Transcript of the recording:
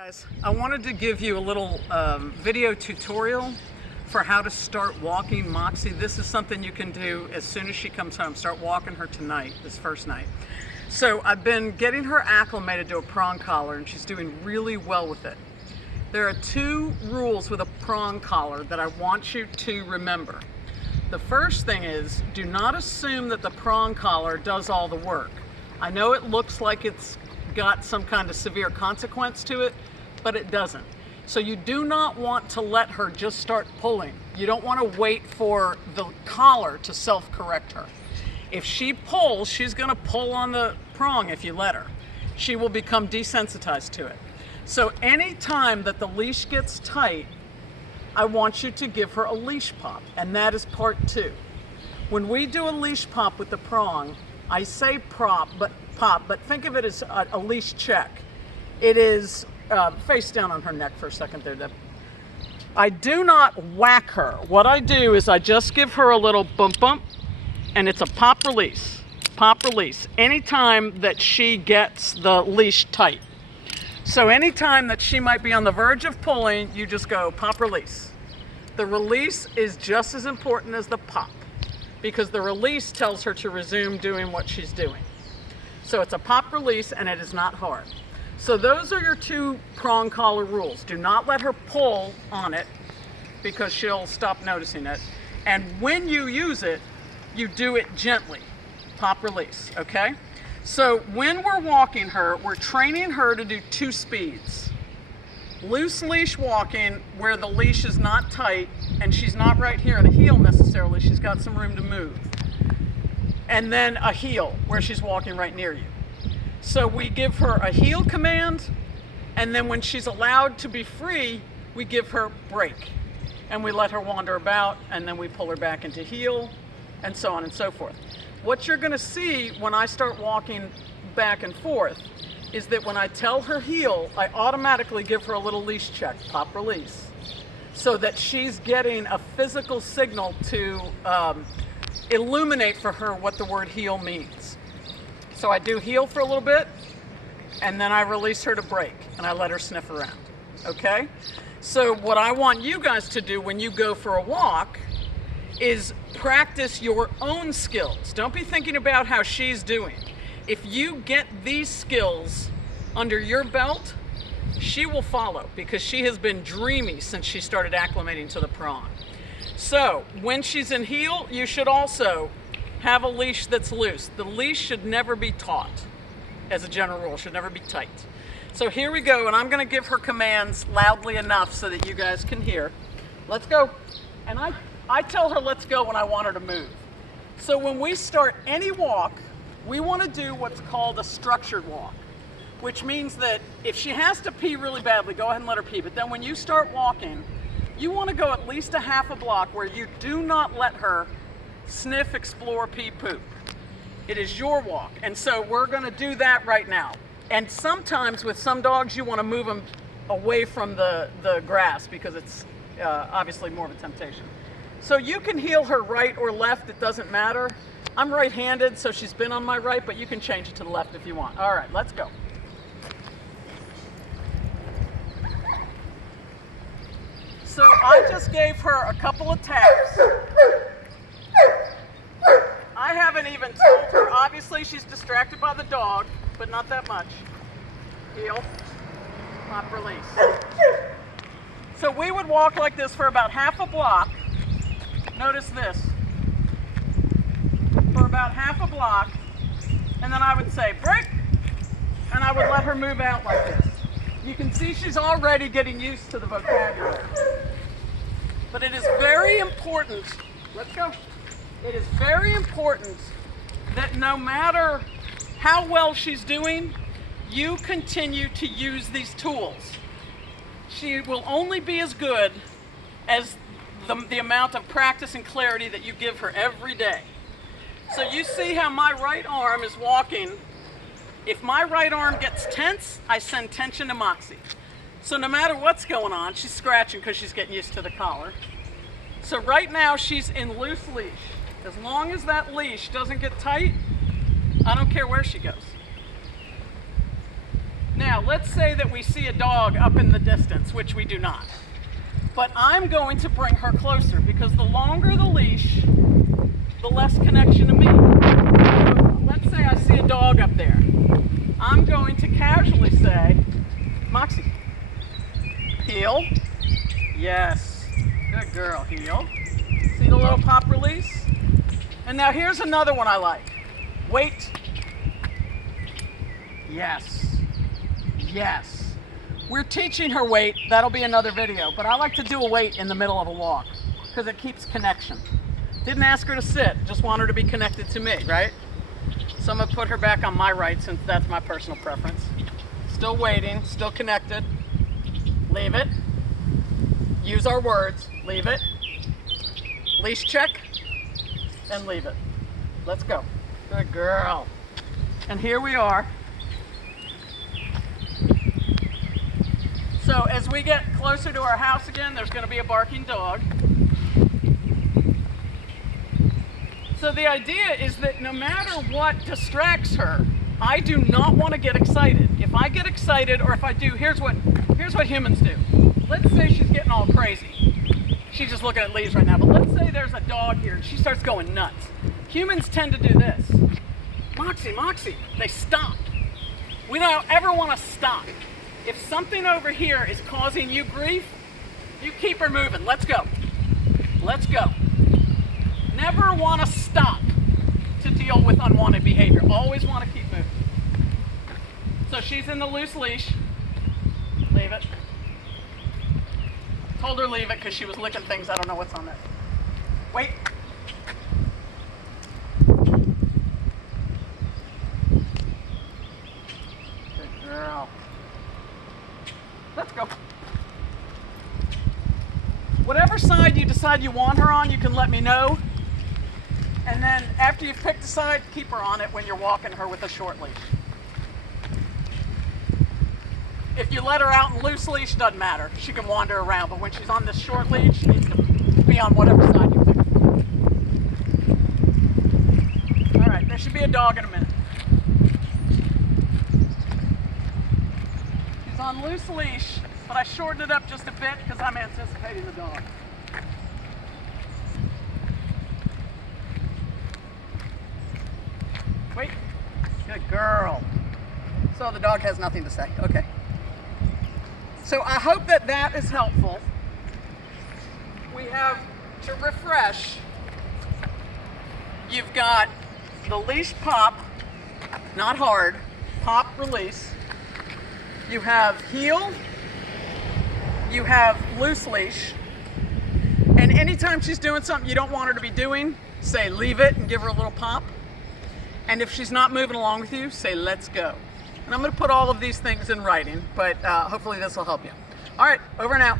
Guys, I wanted to give you a little video tutorial for how to start walking Moxie. This is something you can do as soon as she comes home. Start walking her tonight, this first night. So I've been getting her acclimated to a prong collar and she's doing really well with it. There are two rules with a prong collar that I want you to remember. The first thing is, do not assume that the prong collar does all the work. I know it looks like it's got some kind of severe consequence to it, but it doesn't. So you do not want to let her just start pulling. You don't want to wait for the collar to self-correct her. If she pulls, she's going to pull on the prong if you let her. She will become desensitized to it. So anytime that the leash gets tight, I want you to give her a leash pop, and that is part two. When we do a leash pop with the prong, I say pop, but think of it as a leash check. It is face down on her neck for a second there, Deb. I do not whack her. What I do is I just give her a little bump bump, and it's a pop release, anytime that she gets the leash tight. So anytime that she might be on the verge of pulling, you just go pop release. The release is just as important as the pop, because the release tells her to resume doing what she's doing. So it's a pop release and it is not hard. So those are your two prong collar rules. Do not let her pull on it because she'll stop noticing it. And when you use it, you do it gently, pop release, okay? So when we're walking her, we're training her to do two speeds. Loose leash walking where the leash is not tight and she's not right here in a heel necessarily, she's got some room to move. And then a heel where she's walking right near you. So we give her a heel command, and then when she's allowed to be free, we give her break. And we let her wander about, and then we pull her back into heel, and so on and so forth. What you're gonna see when I start walking back and forth is that when I tell her heel, I automatically give her a little leash check, pop release, so that she's getting a physical signal to illuminate for her what the word heel means. So I do heel for a little bit, and then I release her to break, and I let her sniff around, okay? So what I want you guys to do when you go for a walk is practice your own skills. Don't be thinking about how she's doing. If you get these skills under your belt, she will follow, because she has been dreamy since she started acclimating to the prong. So when she's in heel, you should also have a leash that's loose. The leash should never be taut, as a general rule, should never be tight. So here we go, and I'm gonna give her commands loudly enough so that you guys can hear. Let's go. And I tell her let's go when I want her to move. So when we start any walk, we wanna do what's called a structured walk, which means that if she has to pee really badly, go ahead and let her pee. But then when you start walking, you want to go at least a half a block where you do not let her sniff, explore, pee, poop. It is your walk. And so we're going to do that right now. And sometimes with some dogs, you want to move them away from the grass because it's obviously more of a temptation. So you can heel her right or left, it doesn't matter. I'm right-handed, so she's been on my right, but you can change it to the left if you want. All right, let's go. So I just gave her a couple of taps. I haven't even told her. Obviously, she's distracted by the dog, but not that much. Heel, pop, release. So we would walk like this for about half a block. Notice this. For about half a block, and then I would say break, and I would let her move out like this. You can see she's already getting used to the vocabulary. But it is very important, let's go. It is very important that no matter how well she's doing, you continue to use these tools. She will only be as good as the amount of practice and clarity that you give her every day. So you see how my right arm is walking. If my right arm gets tense, I send tension to Moxie. So no matter what's going on, she's scratching because she's getting used to the collar. So right now she's in loose leash. As long as that leash doesn't get tight, I don't care where she goes. Now, let's say that we see a dog up in the distance, which we do not. But I'm going to bring her closer because the longer the leash, the less connection to me. So let's say I see a dog up there. I'm going to casually say, Moxie, heel. Yes, good girl, heel. See the little pop release? And now here's another one I like. Wait. Yes, yes. We're teaching her wait. That'll be another video, but I like to do a wait in the middle of a walk because it keeps connection. Didn't ask her to sit, just want her to be connected to me, right? So I'm gonna put her back on my right since that's my personal preference. Still waiting, still connected. Leave it. Use our words, leave it. Leash check, and leave it. Let's go. Good girl. And here we are. So as we get closer to our house again, there's gonna be a barking dog. So the idea is that no matter what distracts her, I do not want to get excited. If I get excited, or if I do, here's what humans do. Let's say she's getting all crazy. She's just looking at leaves right now, but let's say there's a dog here and she starts going nuts. Humans tend to do this. Moxie, Moxie, they stop. We don't ever want to stop. If something over here is causing you grief, you keep her moving. Let's go. Let's go. Never want to stop to deal with unwanted behavior. Always want to keep moving. So she's in the loose leash. Leave it. Told her leave it because she was licking things. I don't know what's on there. Wait. Good girl. Let's go. Whatever side you decide you want her on, you can let me know. And then after you've picked a side, keep her on it when you're walking her with a short leash. If you let her out in loose leash, doesn't matter. She can wander around, but when she's on this short leash, she needs to be on whatever side you pick. All right, there should be a dog in a minute. She's on loose leash, but I shortened it up just a bit because I'm anticipating the dog. Wait, good girl. So the dog has nothing to say, okay. So I hope that that is helpful. We have, to refresh, you've got the leash pop, not hard, pop release. You have heel, you have loose leash, and anytime she's doing something you don't want her to be doing, say leave it and give her a little pop. And if she's not moving along with you, say let's go. And I'm going to put all of these things in writing, but hopefully this will help you. All right, over and out.